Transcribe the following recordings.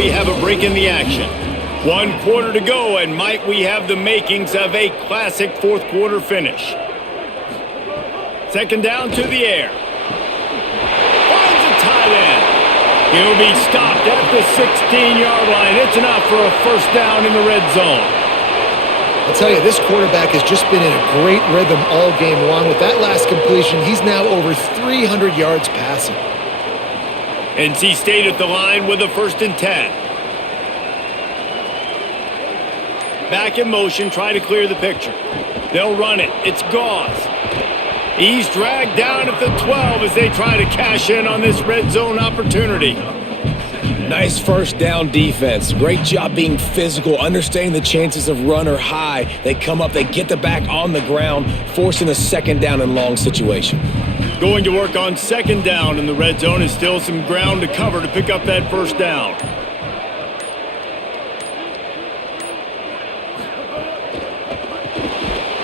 we have a break in the action. 1 quarter to go, and might we have the makings of a classic fourth quarter finish. Second down to the air. Finds a tight end. He'll be stopped at the 16-yard line. It's enough for a first down in the red zone. I'll tell you, this quarterback has just been in a great rhythm all game long. With that last completion, he's now over 300 yards passing. NC State at the line with a 1st and 10. Back in motion, try to clear the picture. They'll run it. It's Gauze. He's dragged down at the 12 as they try to cash in on this red zone opportunity. Nice first down defense. Great job being physical, understanding the chances of run or high. They come up, they get the back on the ground, forcing a second down and long situation. Going to work on second down in the red zone is still some ground to cover to pick up that first down.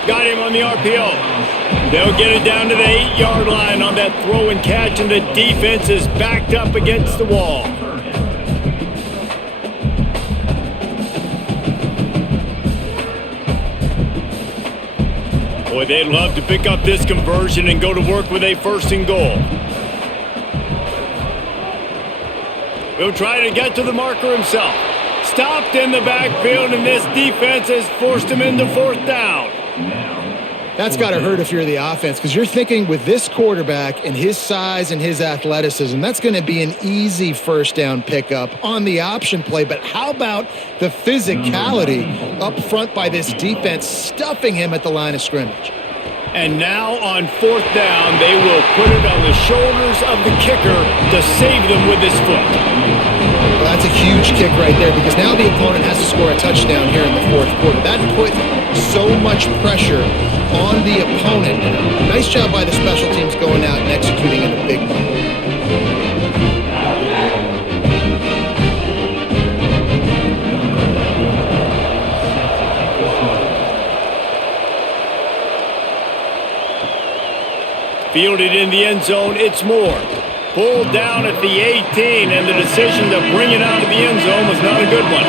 Got him on the RPO. They'll get it down to the 8-yard line on that throw and catch, and the defense is backed up against the wall. Boy, they'd love to pick up this conversion and go to work with a 1st and goal. He'll try to get to the marker himself. Stopped in the backfield, and this defense has forced him into 4th down. That's got to hurt if you're the offense, because you're thinking with this quarterback and his size and his athleticism, that's going to be an easy first down pickup on the option play. But how about the physicality up front by this defense, stuffing him at the line of scrimmage? And now on 4th down, they will put it on the shoulders of the kicker to save them with his foot. Well, that's a huge kick right there, because now the opponent has to score a touchdown here in the 4th quarter. That put so much pressure on the opponent. Nice job by the special teams going out and executing in a big moment. Fielded in the end zone, it's Moore. Pulled down at the 18, and the decision to bring it out of the end zone was not a good one.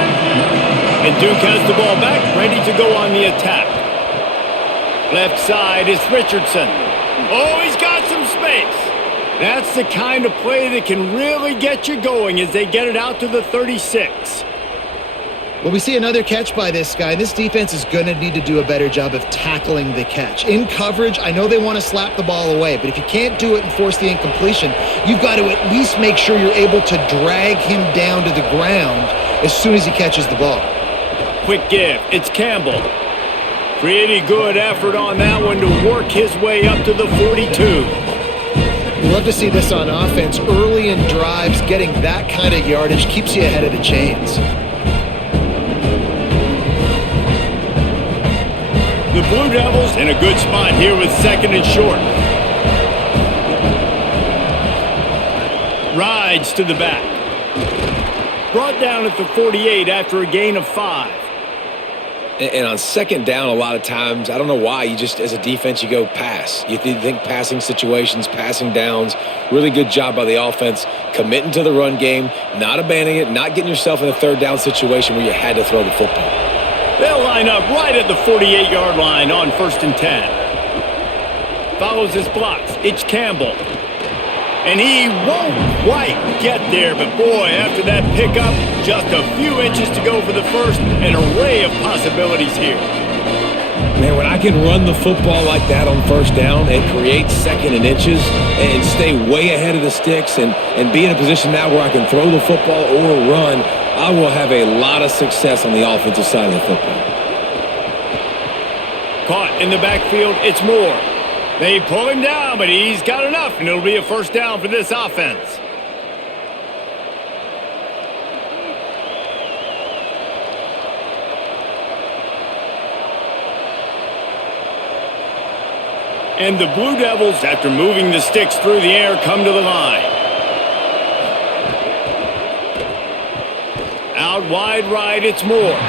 And Duke has the ball back, ready to go on the attack. Left side is Richardson. Oh, he's got some space. That's the kind of play that can really get you going as they get it out to the 36. Well, we see another catch by this guy. This defense is going to need to do a better job of tackling the catch. In coverage, I know they want to slap the ball away, but if you can't do it and force the incompletion, you've got to at least make sure you're able to drag him down to the ground as soon as he catches the ball. Quick give. It's Campbell. Pretty good effort on that one to work his way up to the 42. We love to see this on offense. Early in drives, getting that kind of yardage keeps you ahead of the chains. The Blue Devils in a good spot here with 2nd and short. Rides to the back. Brought down at the 48 after a gain of 5. And on second down, a lot of times, I don't know why, you just, as a defense, you go pass. You think passing situations, passing downs. Really good job by the offense, committing to the run game, not abandoning it, not getting yourself in a 3rd down situation where you had to throw the football. They'll line up right at the 48-yard line on 1st and 10. Follows his blocks. It's Campbell. And he won't quite get there, but boy, after that pickup, just a few inches to go for the first, an array of possibilities here. Man, when I can run the football like that on 1st down and create 2nd and inches and stay way ahead of the sticks and be in a position now where I can throw the football or run, I will have a lot of success on the offensive side of the football. Caught in the backfield, it's Moore. They pull him down, but he's got enough, and it'll be a first down for this offense. And the Blue Devils, after moving the sticks through the air, come to the line. Out wide right, it's Moore.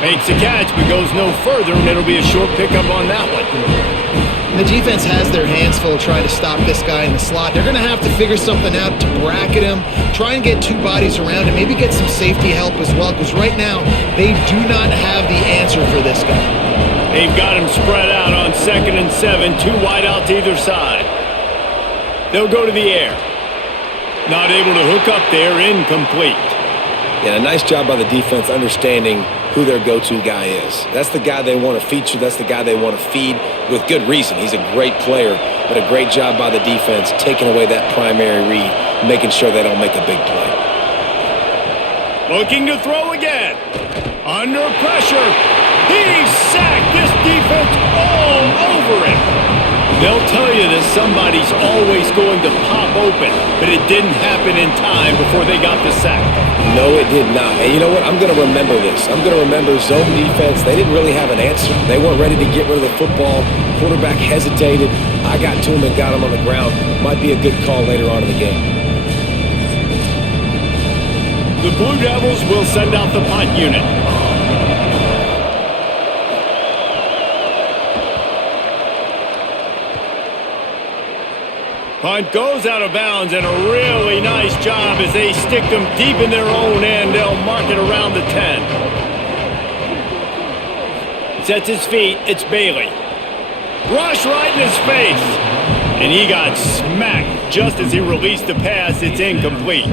Makes the catch, but goes no further, and it'll be a short pickup on that one. And the defense has their hands full trying to stop this guy in the slot. They're going to have to figure something out to bracket him, try and get two bodies around him, maybe get some safety help as well, because right now they do not have the answer for this guy. They've got him spread out on 2nd and 7, two wide out to either side. They'll go to the air. Not able to hook up there, incomplete. Yeah, a nice job by the defense understanding who their go-to guy is. That's the guy they want to feature. That's the guy they want to feed with good reason. He's a great player, but a great job by the defense taking away that primary read, making sure they don't make a big play. Looking to throw again. Under pressure. He's sacked. This defense all over him. They'll tell you that somebody's always going to pop open, but it didn't happen in time before they got the sack. No, it did not. And you know what? I'm going to remember this. I'm going to remember zone defense. They didn't really have an answer. They weren't ready to get rid of the football. Quarterback hesitated. I got to him and got him on the ground. Might be a good call later on in the game. The Blue Devils will send out the punt unit. Punt goes out of bounds, and a really nice job as they stick them deep in their own end. They'll mark it around the 10. Sets his feet. It's Bailey. Rush right in his face. And he got smacked just as he released the pass. It's incomplete.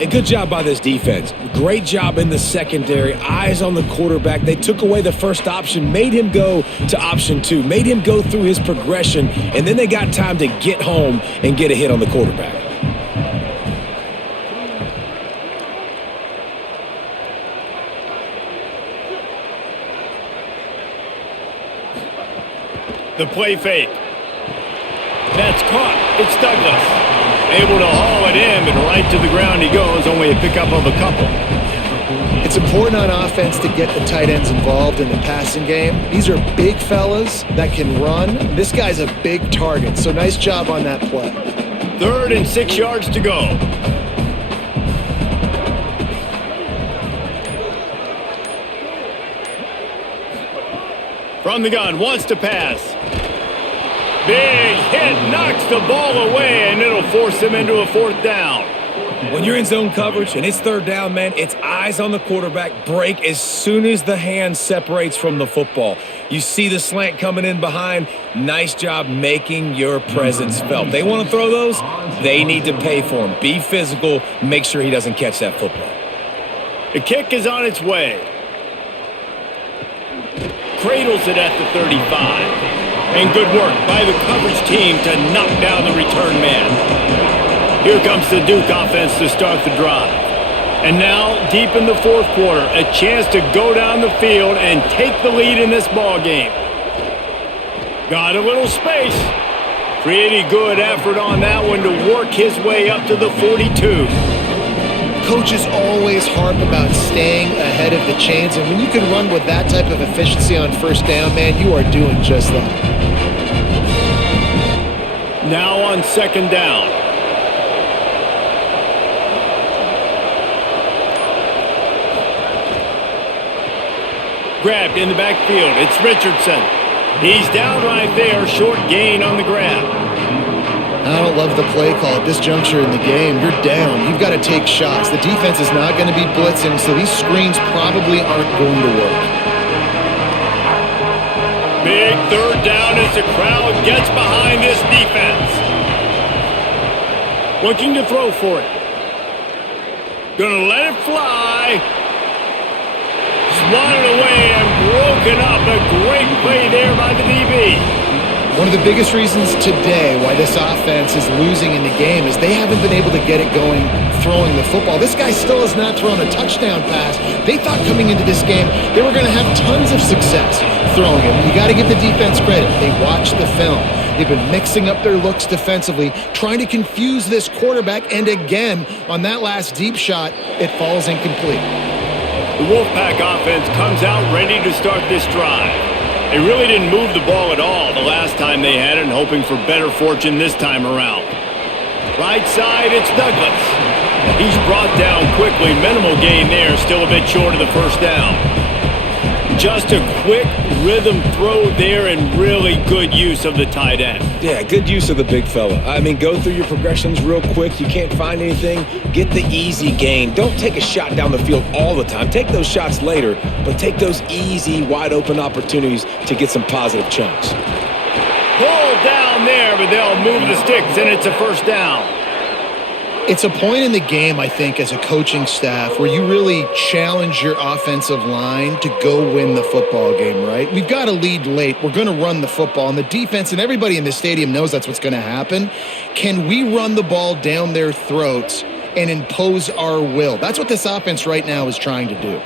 A good job by this defense. Great job in the secondary. Eyes on the quarterback. They took away the first option, made him go to option 2, made him go through his progression, and then they got time to get home and get a hit on the quarterback. The play fake. That's caught. It's Douglas. Able to haul it in, and right to the ground he goes, only a pickup of a couple. It's important on offense to get the tight ends involved in the passing game. These are big fellas that can run. This guy's a big target, so nice job on that play. 3rd and 6 yards to go. From the gun, wants to pass. Big hit, knocks the ball away, and it'll force him into a 4th down. When you're in zone coverage and it's 3rd down, man, it's eyes on the quarterback. Break as soon as the hand separates from the football. You see the slant coming in behind. Nice job making your presence felt. They want to throw those, they need to pay for them. Be physical, make sure he doesn't catch that football. The kick is on its way. Cradles it at the 35. And good work by the coverage team to knock down the return man. Here comes the Duke offense to start the drive. And now, deep in the 4th quarter, a chance to go down the field and take the lead in this ball game. Got a little space. Pretty good effort on that one to work his way up to the 42. Coaches always harp about staying ahead of the chains, and when you can run with that type of efficiency on 1st down, man, you are doing just that. Now on 2nd down. Grabbed in the backfield. It's Richardson. He's down right there. Short gain on the grab. I don't love the play call at this juncture in the game. You're down. You've got to take shots. The defense is not going to be blitzing, so these screens probably aren't going to work. Big 3rd down as the crowd gets behind this defense. Looking to throw for it. Gonna let it fly. Swatted away and broken up. A great play there by the DB. One of the biggest reasons today why this offense is losing in the game is they haven't been able to get it going throwing the football. This guy still has not thrown a touchdown pass. They thought coming into this game they were going to have tons of success throwing it. You got to give the defense credit. They watched the film. They've been mixing up their looks defensively, trying to confuse this quarterback, and again, on that last deep shot, it falls incomplete. The Wolfpack offense comes out ready to start this drive. They really didn't move the ball at all the last time they had it, hoping for better fortune this time around. Right side, it's Douglas. He's brought down quickly. Minimal gain there, still a bit short of the 1st down. Just a quick rhythm throw there and really good use of the tight end. Yeah, good use of the big fella. I mean, go through your progressions real quick. You can't find anything. Get the easy gain. Don't take a shot down the field all the time. Take those shots later, but take those easy, wide-open opportunities to get some positive chunks. Pull down there, but they'll move the sticks, and it's a first down. It's a point in the game, I think, as a coaching staff where you really challenge your offensive line to go win the football game, right? We've got a lead late. We're going to run the football, and the defense and everybody in the stadium knows that's what's going to happen. Can we run the ball down their throats and impose our will? That's what this offense right now is trying to do.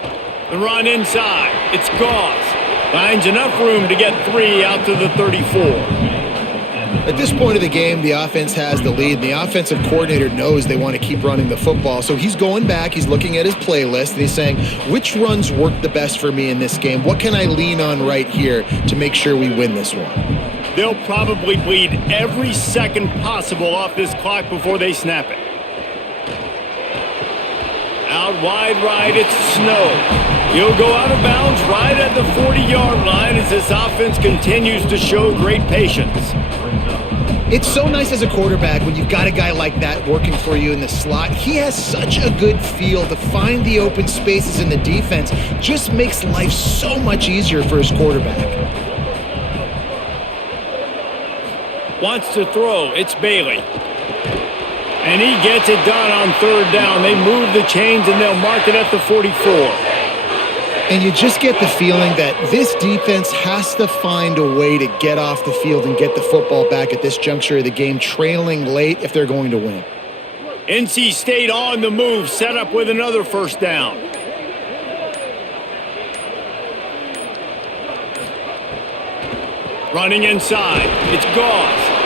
The run inside. It's Gauze. Finds enough room to get 3 out to the 34. At this point of the game, the offense has the lead, and the offensive coordinator knows they want to keep running the football. So he's going back, he's looking at his playlist, and he's saying, which runs work the best for me in this game? What can I lean on right here to make sure we win this one? They'll probably bleed every second possible off this clock before they snap it. Out wide right, it's Snow. He'll go out of bounds right at the 40-yard line as this offense continues to show great patience. It's so nice as a quarterback when you've got a guy like that working for you in the slot. He has such a good feel to find the open spaces in the defense. Just makes life so much easier for his quarterback. Wants to throw. It's Bailey. And he gets it done on third down. They move the chains and they'll mark it at the 44. And you just get the feeling that this defense has to find a way to get off the field and get the football back at this juncture of the game, trailing late if they're going to win. NC State on the move, set up with another first down. Running inside, it's Gauze.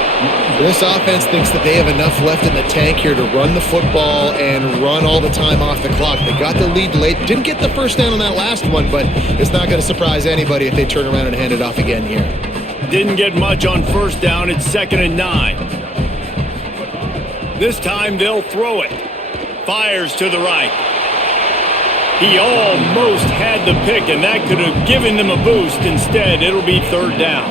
This offense thinks that they have enough left in the tank here to run the football and run all the time off the clock. They got the lead late. Didn't get the first down on that last one, but it's not going to surprise anybody if they turn around and hand it off again here. Didn't get much on first down. It's 2nd and 9. This time they'll throw it. Fires to the right. He almost had the pick, and that could have given them a boost. Instead, it'll be third down.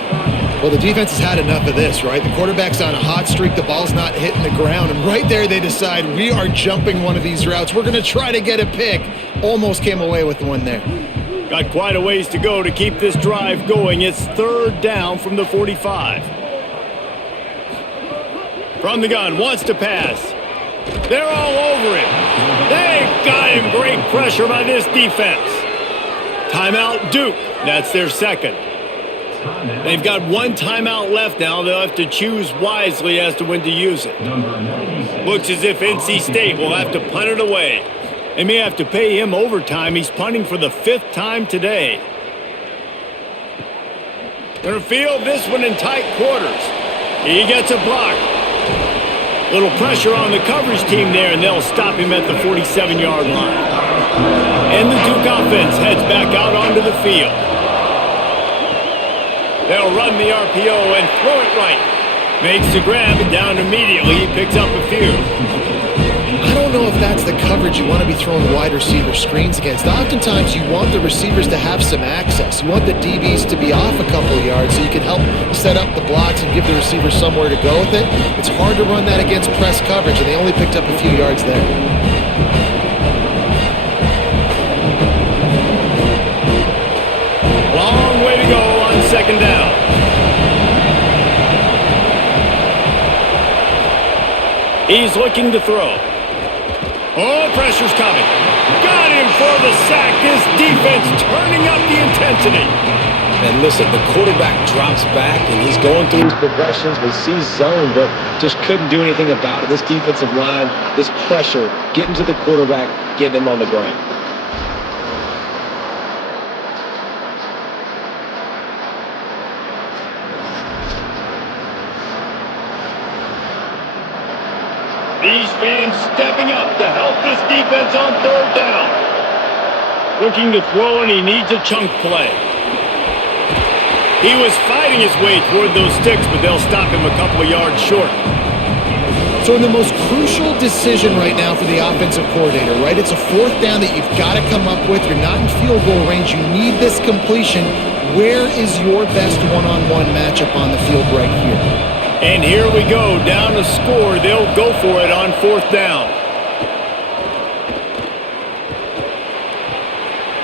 Well, the defense has had enough of this, right? The quarterback's on a hot streak. The ball's not hitting the ground. And right there, they decide we are jumping one of these routes. We're going to try to get a pick. Almost came away with one there. Got quite a ways to go to keep this drive going. It's third down from the 45. From the gun, wants to pass. They're all over him. They got him. Great pressure by this defense. Timeout, Duke. That's their second. They've got one timeout left now. They'll have to choose wisely as to when to use it. Looks as if NC State will have to punt it away. They may have to pay him overtime. He's punting for the 5th time today. They're going to field this one in tight quarters. He gets a block. Little pressure on the coverage team there, and they'll stop him at the 47-yard line. And the Duke offense heads back out onto the field. They'll run the RPO and throw it right. Makes the grab and down immediately. He picks up a few. I don't know if that's the coverage you want to be throwing wide receiver screens against. Oftentimes, you want the receivers to have some access. You want the DBs to be off a couple of yards so you can help set up the blocks and give the receivers somewhere to go with it. It's hard to run that against press coverage, and they only picked up a few yards there. Long way to go on 2nd down. He's looking to throw. Oh, pressure's coming. Got him for the sack. This defense turning up the intensity. And listen, the quarterback drops back, and he's going through his progressions. We see zone, but just couldn't do anything about it. This defensive line, this pressure, getting to the quarterback, getting him on the ground. These fans stepping up to help this defense on third down. Looking to throw, and he needs a chunk play. He was fighting his way toward those sticks, but they'll stop him a couple of yards short. So in the most crucial decision right now for the offensive coordinator, right? It's a fourth down that you've got to come up with. You're not in field goal range. You need this completion. Where is your best one-on-one matchup on the field right here? And here we go, down to score. They'll go for it on fourth down.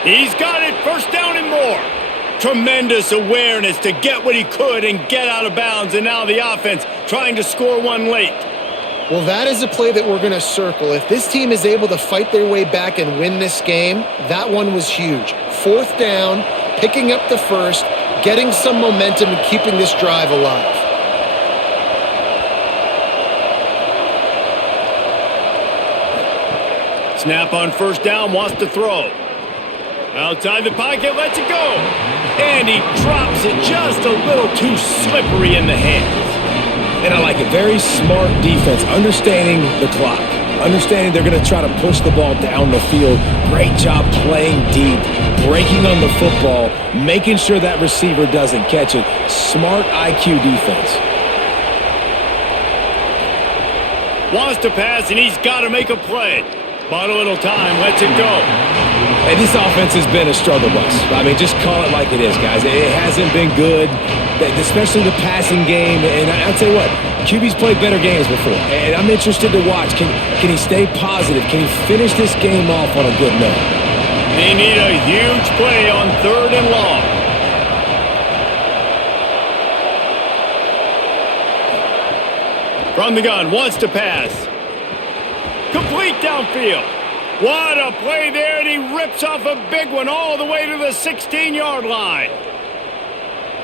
He's got it, first down and more. Tremendous awareness to get what he could and get out of bounds, and now the offense trying to score one late. Well, that is a play that we're going to circle. If this team is able to fight their way back and win this game, that one was huge. Fourth down, picking up the first, getting some momentum and keeping this drive alive. Snap on first down, wants to throw. Outside the pocket, lets it go. And he drops it just a little too slippery in the hands. And I like it. Very smart defense, understanding the clock, understanding they're going to try to push the ball down the field. Great job playing deep, breaking on the football, making sure that receiver doesn't catch it. Smart IQ defense. Wants to pass, and he's got to make a play. Bought a little time, lets it go. Hey, this offense has been a struggle bus. I mean, just call it like it is, guys. It hasn't been good, especially the passing game. And I'll tell you what, QB's played better games before. And I'm interested to watch. Can he stay positive? Can he finish this game off on a good note? They need a huge play on third and long. From the gun, wants to pass. Complete downfield. What a play there, and he rips off a big one all the way to the 16-yard line.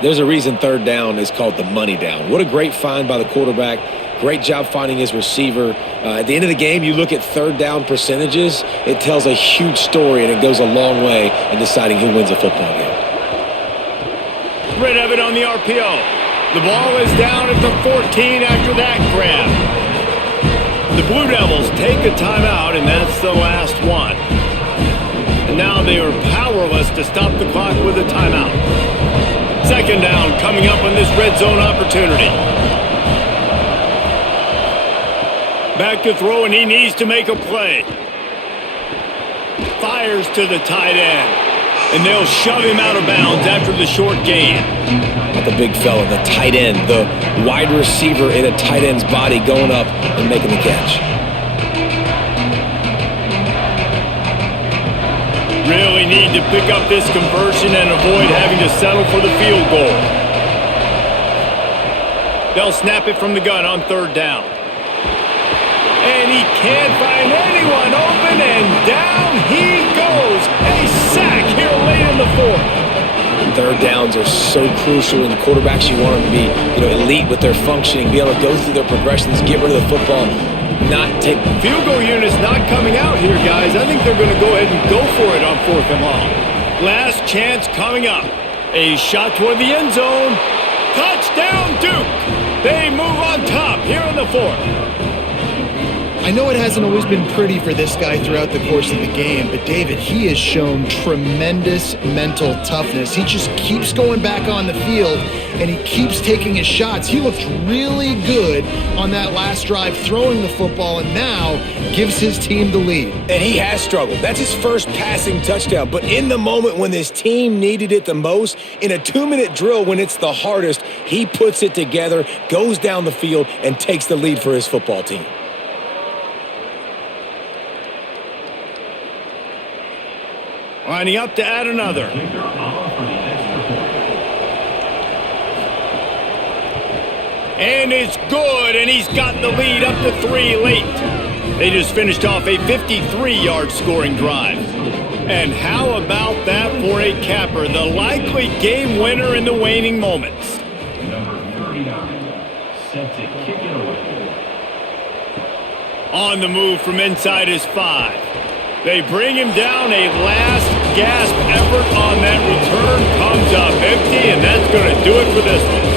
There's a reason third down is called the money down. What a great find by the quarterback. Great job finding his receiver. At the end of the game, you look at third down percentages, it tells a huge story, and it goes a long way in deciding who wins a football game. Rid of it on the RPO. The ball is down at the 14 after that grab. The Blue Devils take a timeout, and that's the last one. And now they are powerless to stop the clock with a timeout. Second down coming up on this red zone opportunity. Back to throw, and he needs to make a play. Fires to the tight end. And they'll shove him out of bounds after the short gain. The big fella, the tight end, the wide receiver in a tight end's body going up and making the catch. Really need to pick up this conversion and avoid having to settle for the field goal. They'll snap it from the gun on third down. And he can't find anyone open, and down he goes. A sack here late in the fourth. Third downs are so crucial, and quarterbacks, you want them to be, elite with their functioning, be able to go through their progressions, get rid of the football, not take. Field goal units not coming out here, guys. I think they're going to go ahead and go for it on fourth and long. Last chance coming up. A shot toward the end zone. Touchdown, Duke. They move on top here in the fourth. I know it hasn't always been pretty for this guy throughout the course of the game, but David, he has shown tremendous mental toughness. He just keeps going back on the field, and he keeps taking his shots. He looked really good on that last drive throwing the football, and now gives his team the lead. And he has struggled. That's his first passing touchdown. But in the moment when this team needed it the most, in a 2-minute drill when it's the hardest, he puts it together, goes down the field, and takes the lead for his football team. Lining up to add another. And it's good, and he's got the lead up to 3 late. They just finished off a 53-yard scoring drive. And how about that for a capper, the likely game winner in the waning moments. Number 39, set to kick it away. On the move from inside his 5. They bring him down. A last gasp effort on that return comes up empty, and that's going to do it for this one.